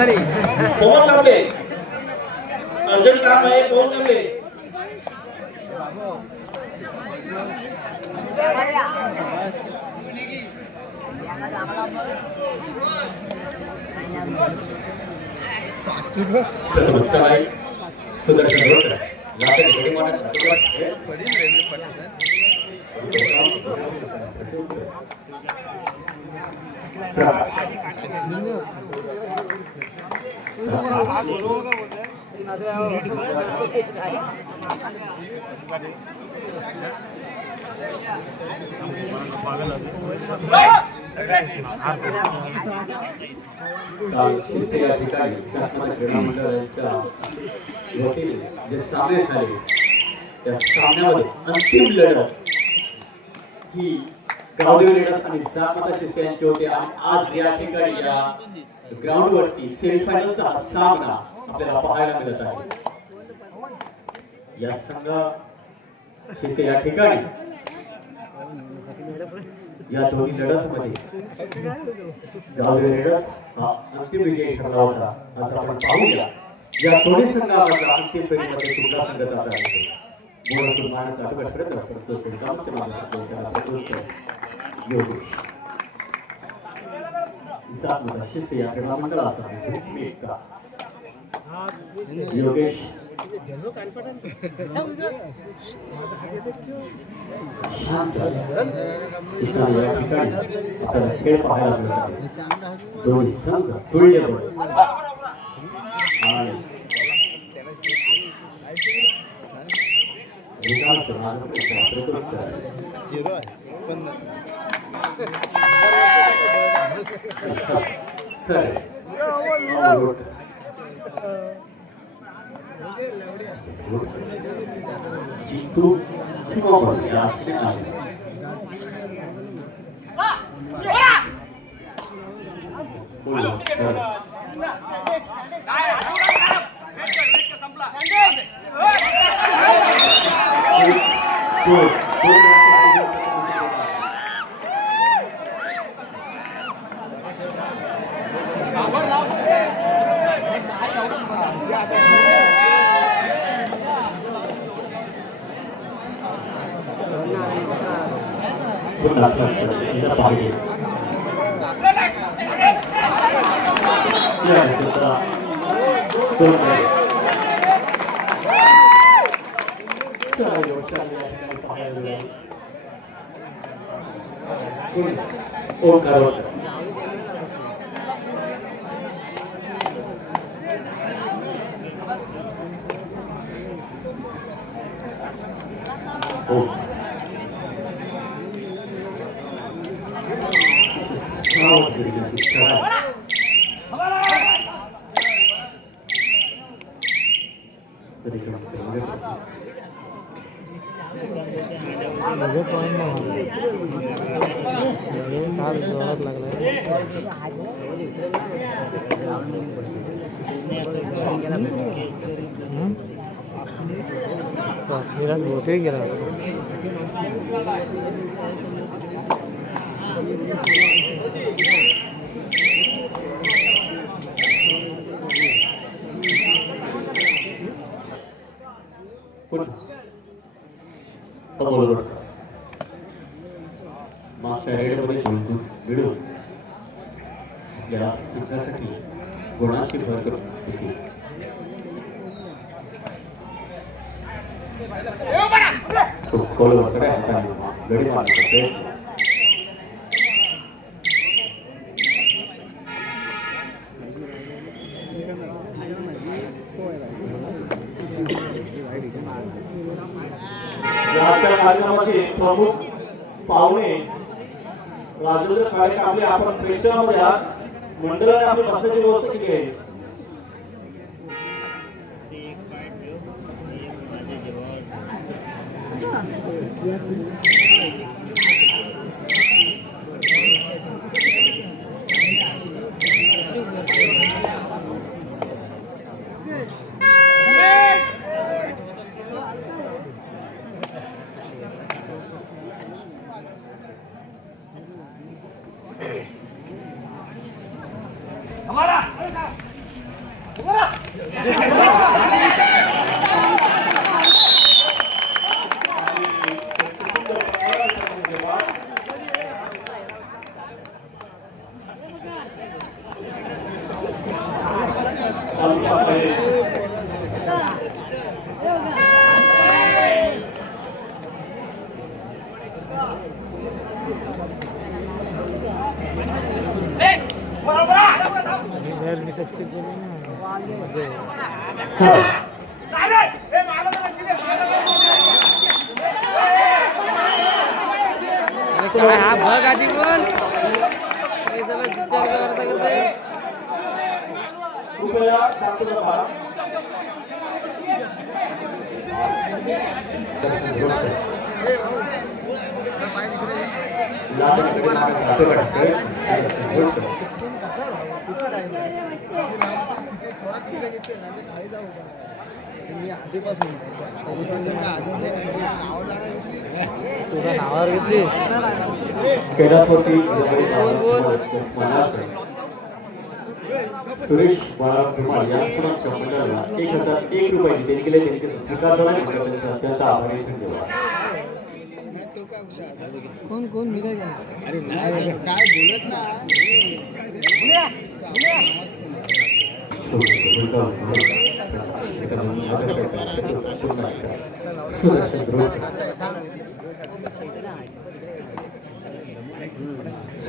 झाली पवन कांबळे अर्जंट काम आहे पवन कांबळे सुदर्शन रोड लाते घडी मारण्याचा शिस्त या ठिकाणी चाकमा क्रीडा मंडळाच्या वतीने जे सामने झाले त्या सामन्यामध्ये अंतिम लढत ही गावदेवी रेडर्स आणि चाकमा शिस्त यांची होती आणि आज या ठिकाणी या ग्राउंड वरती सेमीफायनलचा सामना आपल्याला पाहायला मिळत आहे. या संघ शिस्त या ठिकाणी या दोन्ही लढतमध्ये गावदेवी रेडर्स हा अंतिम विजयी ठरला होता. आज आपण पाहूया या दोन्ही संघांमधल्या अंतिम फेरीमध्ये कुठला संघ जात आहे. बोलून मानाचा आठवड करत परंतु ते जास्त मानतो त्याला प्रकृत योगेश सातमध्ये शिस्त या क्रीडा मंडळाचा भूमिका योगेश शांत या ठिकाणी आपल्याला खेळ पाहायला मिळत आहे. दोन्ही संघ तुल्यबळ आणि विकास जितू किंवा या असले नाही सिराज होते गेला मागच्या रेडमध्ये मिळून या संघासाठी गुणाची भर करून खोलकडे हाताने गडी मारत होते. आजच्या कार्यक्रमाचे प्रमुख पाहुणे राजेंद्र काळे आपण प्रेक्षकांमध्ये आहात. मंडळाने आपली बसण्याची व्यवस्था केली आहे. मी सक्सेस झाली ना म्हणजे काय हा बघ आधी बोल कृपया शांतता पाळा. तुला नावावर घेतली कैलासवासी सुरेश बाळा धुमाळ या स्पर्धकाच्या मंडळाला 1001 रुपयांनी देणगी केली. देणगीचा स्वीकार झाला. मंडळाचा अत्यंत आभारी धन्यवाद. कोण कोण मी काय अरे नाही काय बोलत ना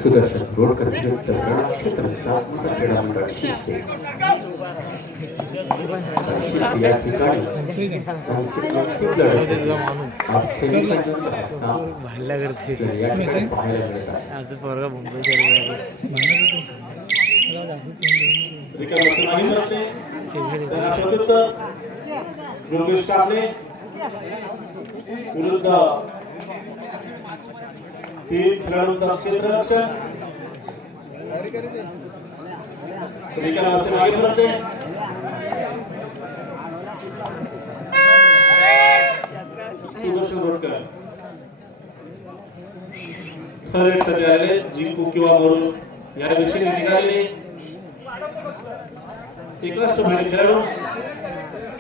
सुदर्शन रोडकर क्षेत्र 7 क्रीडा मंडळ शिस्ते या ठिकाणी भांडला करते पाहायला मिळत आहे. आमचं पोरगा मुंबई योगेश कांबळे विरुद्ध खेळाडूंचा क्षेत्ररक्षण मागे परतते. सुदर्शन रोडकर थर्ड सध्या आले जिंकू किंवा मरून या विषयी निघालेले एकच खेळाडू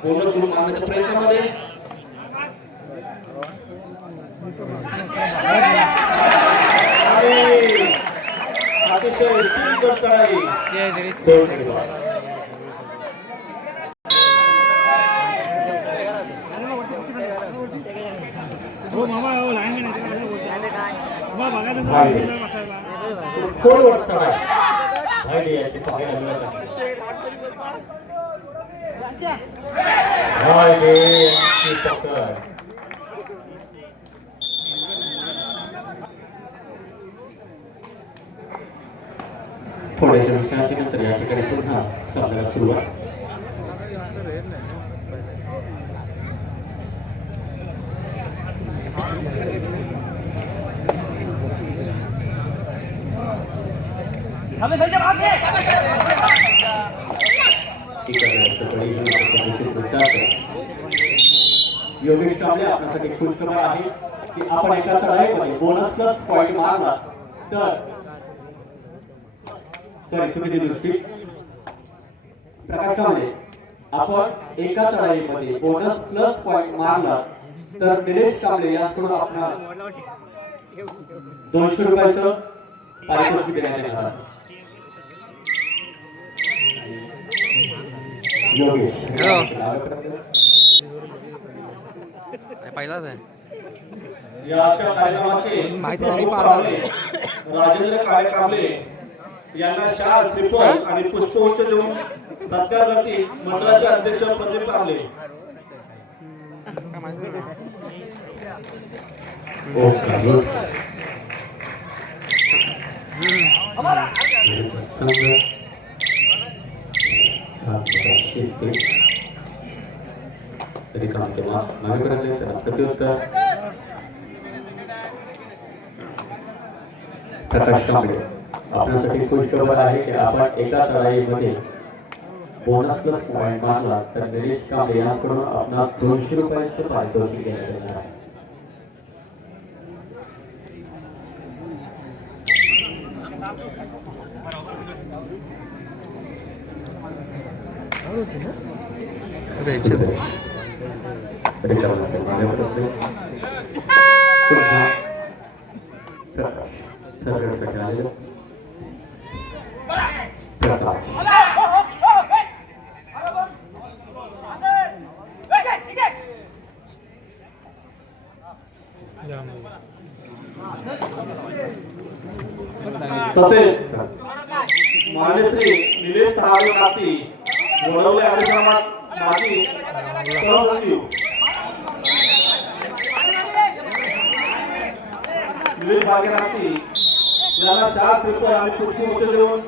पूर्ण करून मारण्याच्या प्रयत्नामध्ये अतिशय सुंदर चढाई. थोड्याशा विश्रांतीनंतर या ठिकाणी पुन्हा सामन्याला सुरुवात. योगेश कांबळे आपल्यासाठी खुशखबर आहे की आपण एका लढाईमध्ये बोनस प्लस पॉईंट मारला तर चुकीची दृष्टी प्रकाशामध्ये आपण एका लढाईमध्ये बोनस प्लस पॉईंट मारला तर निलेश कांबळे यांच्याकडून आपल्याला 200 रुपयाचं पारितोषिक देण्यात येणार आहे. योगेश पहिलाच आहे या आजच्या कार्यक्रमाचे राजेंद्र काळे यांना शाल ट्रिपल आणि पुष्पगुच्छ देऊन सत्कार करतील मंडळाचे अध्यक्ष प्रदीप कांबळे. प्रकाश कांबळे आपल्यासाठी खुशखबर आहे की आपण एका लढाईमध्ये बोनस प्लस पॉईंट मारला तर निलेश कांबळे यांच्याकडून आपणास 200 रुपयाचं पारितोषिक देण्यात येणार आहे. रिकामा असेल माझ्याकडे पुन्हा प्रकाश थर्डसाठी आलेलं प्रकाश तसेच मान्यश्री निलेश सहारे नाती वडवले आश्रमात नाती सहसचिव निलेश भागे नाती यांना 7 रुपये आणि पुष्पगुच्छ देऊन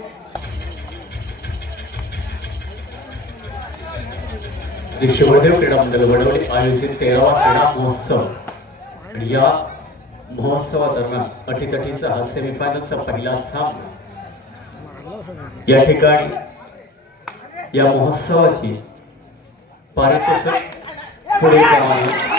शिवदेव क्रीडा मंडळ वडवली आयोजित 13वा क्रीडा महोत्सव आणि या महोत्सवादरम्यान अटीतटीचा हा सेमीफायनलचा पहिला सामना या ठिकाणी या महोत्सवाची पारितोषिक पुढे प्रमाणे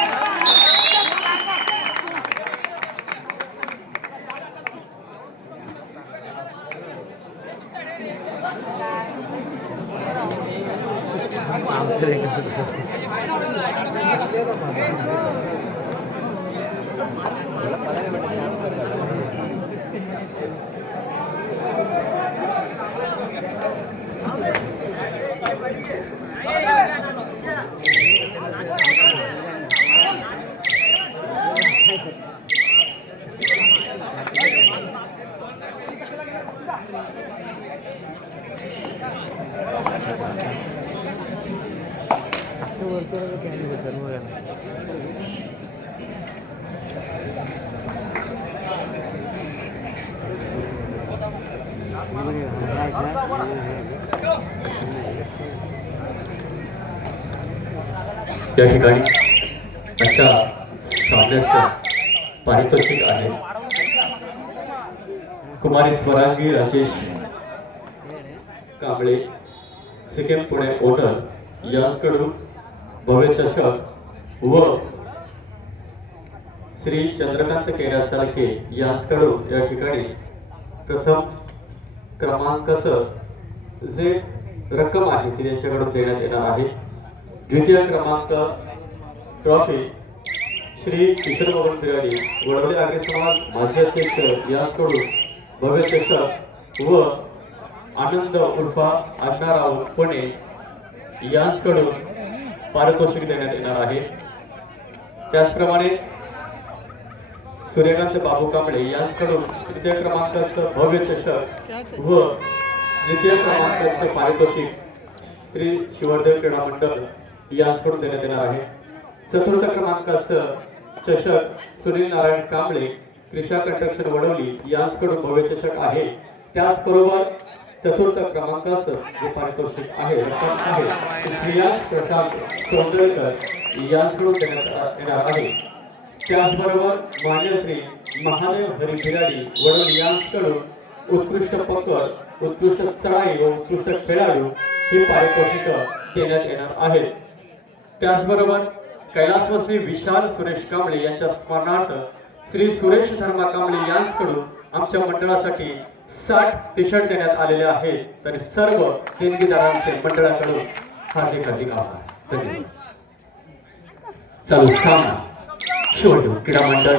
या ठिकाणी आजच्या सामन्याचं पारितोषिक आहे कुमारी स्वरांगी राजेश कांबळे सिक्कीम पुणे ओटर यांच्याकडून भव्य चषक व श्री चंद्रकांत केरा साळके यांच्याकडून या ठिकाणी प्रथम क्रमांकाचं जे रक्कम आहे ती त्यांच्याकडून देण्यात येणार आहे। द्वितीय क्रमांक ट्रॉफी श्री किशोर बाबन बिराडी वडवले आगरी समाज माजी अध्यक्ष यांच्याकडून भव्य चषक व आनंद उर्फा अण्णाराव पुणे यांच्याकडून पारितोषिक देण्यात येणार आहे। त्याचप्रमाणे सूर्यकांत बाबू कांबळे यांच्याकडून तृतीय क्रमांकाचं भव्य चषक व द्वितीय क्रमांकाचं पारितोषिक श्री शिवदेव क्रीडा मंडळ यांच्याकडून देण्यात येणार आहे। चतुर्थ क्रमांकाचं चषक सुनील नारायण कांबळे क्रिशा कंस्ट्रक्शन वडवली यांच्याकडून भव्य चषक आहे। त्याचबरोबर चतुर्थ क्रमांकाचं जे पारितोषिक आहे रक्कम आहे श्रेयांश प्रशांत सौंदर्यकर यांच्याकडून देण्यात येणार आहे। त्याचबरोबर मान्यश्री महादेव हरी बिराडी वडवली यांच्याकडून उत्कृष्ट पकड उत्कृष्ट चढाई व उत्कृष्ट खेळाडू हे पारितोषिक देण्यात येणार आहेत। त्याचबरोबर कैलासवासी विशाल सुरेश कांबळे यांच्या स्मरणार्थ श्री सुरेश धर्मा कांबळे यांच्याकडून आमच्या मंडळासाठी 60 टी-शर्ट देण्यात आलेले आहेत। तर सर्व देणगीदारांचे मंडळाकडून हार्दिक हार्दिक आभार। धन्यवाद। चालू सामना शिवदेव क्रीडा मंडळ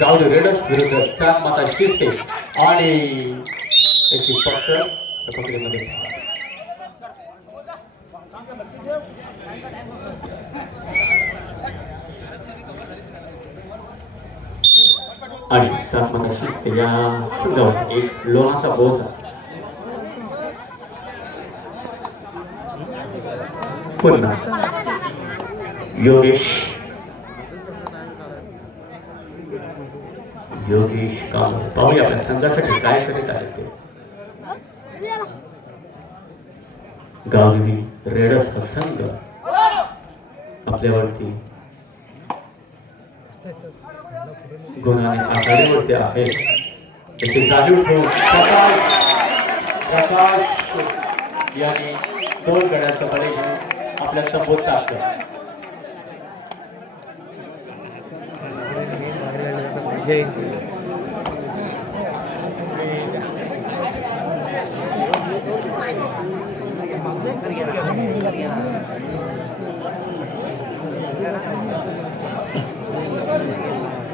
गावदेव रेडर्स विरुद्ध सात माता शिस्ते आणि याची पकडेमध्ये आणि सात माता शिस्ते या संघावर एक लोणाचा बोजा पुन्हा योगेश कांबळे पाहूया आपल्या संघासाठी काय करीत आहेत ते। गावदेवी रेडर्स हा संघ आपल्यावरती गुणाने आघाडीवरती आहे। त्याची जाणीव ठेवून प्रकाश यांनी 2 गड्याचा बळी घेऊन आपल्या तंबूत टाकलं।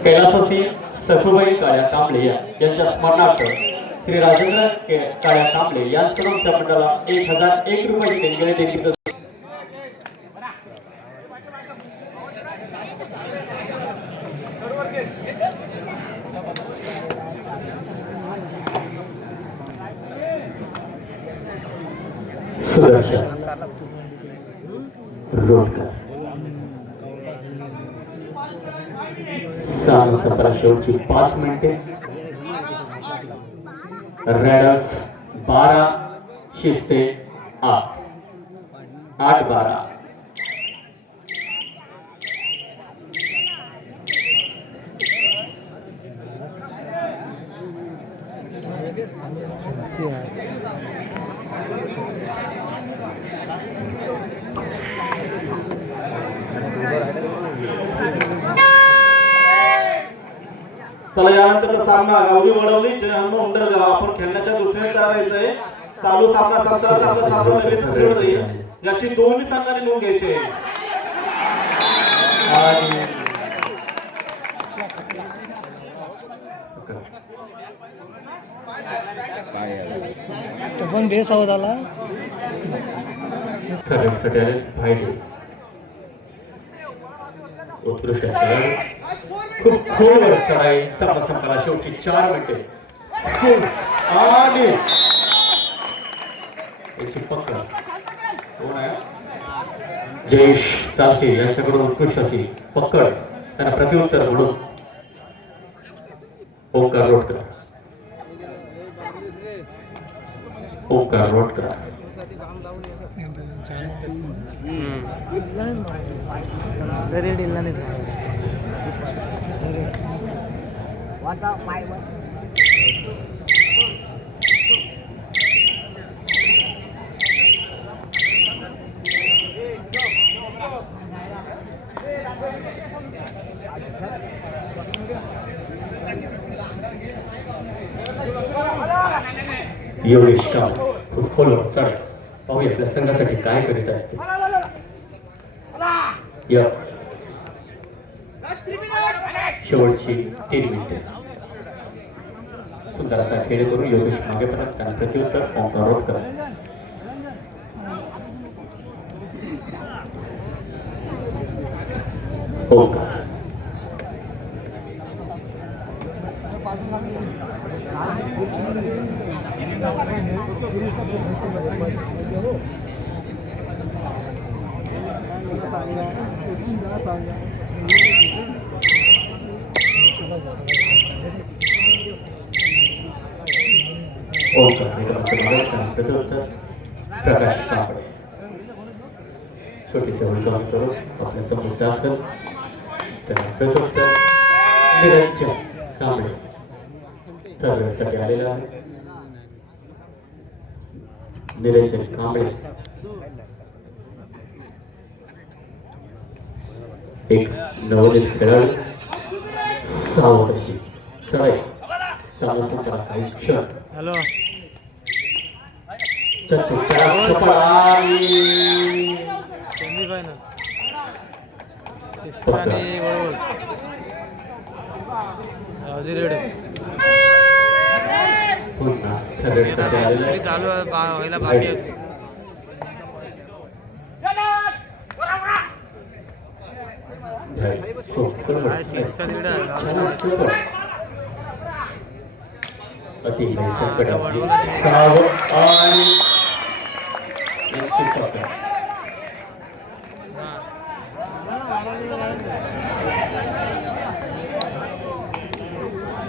कैलासासी सखुबाई काळ्या कांबळे यांच्या स्मरणार्थ श्री राजेंद्र काळ्या कांबळे यांच्याकडून आमच्या मंडळाला 1001 रुपये देणगी देण्यात सुदर्शन रोडकर सफरा शेवटची 5 मिनिटे रेडर्स 12 शिस्ते 8-12 चला यानंतरचा सामना गावडी वडवली जय हनुमान उंडरगाव आपण खेळण्याच्या दृष्टीने करायचं आहे. चालू सामना संपताच आपला सामना लगेच खेळला जाईल. याची दोन्ही संघांनी नोंद घ्यायची आहे. पण बेस आहोत आला उत्कृष्ट खेळ खूप खोलवर चढाई संपला शेवटची 4 मिनिटे आणि याची पकड कोण आहे जयेश चालके यांच्याकडून उत्कृष्ट अशी पकड त्यांना प्रत्युत्तर म्हणून ओंकार रोडकर योगेश काम खूप खोलवर चढ पाहूया आपल्या संघासाठी काय करीत आहेत शेवटची 3 मिनिटे सुंदर असा खेळ करून योगेश मागे परत त्यांना प्रत्युत्तर ओंकार रोडकर प्रकाश कांबळे छोटी सेवा करून आपल्या तंबूत दाखल निरंजन कांबळे सर्वेसाठी आलेला आहे निरंजन कांबळे एक नवोदित खेळाडू सावध अशी सराई सामना काही क्षण हॅलो सेमीफायनल आणि वळवळ रावजी रेडर्स पुन्हा खरडसाठी आलेला आहे. चालू व्हायला बाकी आहे खूप अतिशय संकट आपली साव आणि यांची पकड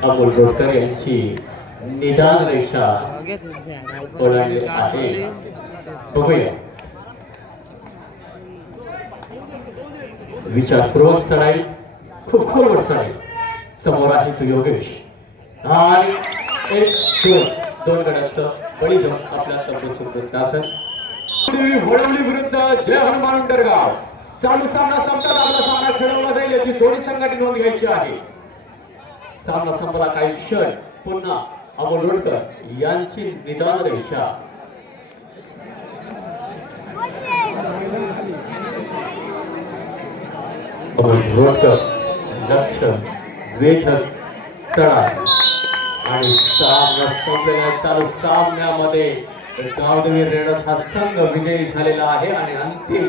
अमोल रोडकर यांची निदान रेषा ओलांडली आहे. बघूया विचारपूर्वक चढाई खूप खोलवर चढाई समोर आहे तो योगेश आणि दोन गडाचं बळी देऊन आपल्या तंबू सोडून दाखल वडवली विरुद्ध जय हनुमान उंडरगाव चालू सामना संपताच आपला सामना खेळवला जाईल याची दोन्ही संघांनी नोंद घ्यायची आहे. सामना संपला काही क्षण पुन्हा अमोल रोडकर यांची निदान रेषा रोचक लक्ष वेधक चढा आणि सामना संपलेला चालू सामन्यामध्ये गावदेवी रेडर्स हा संघ विजयी झालेला आहे आणि अंतिम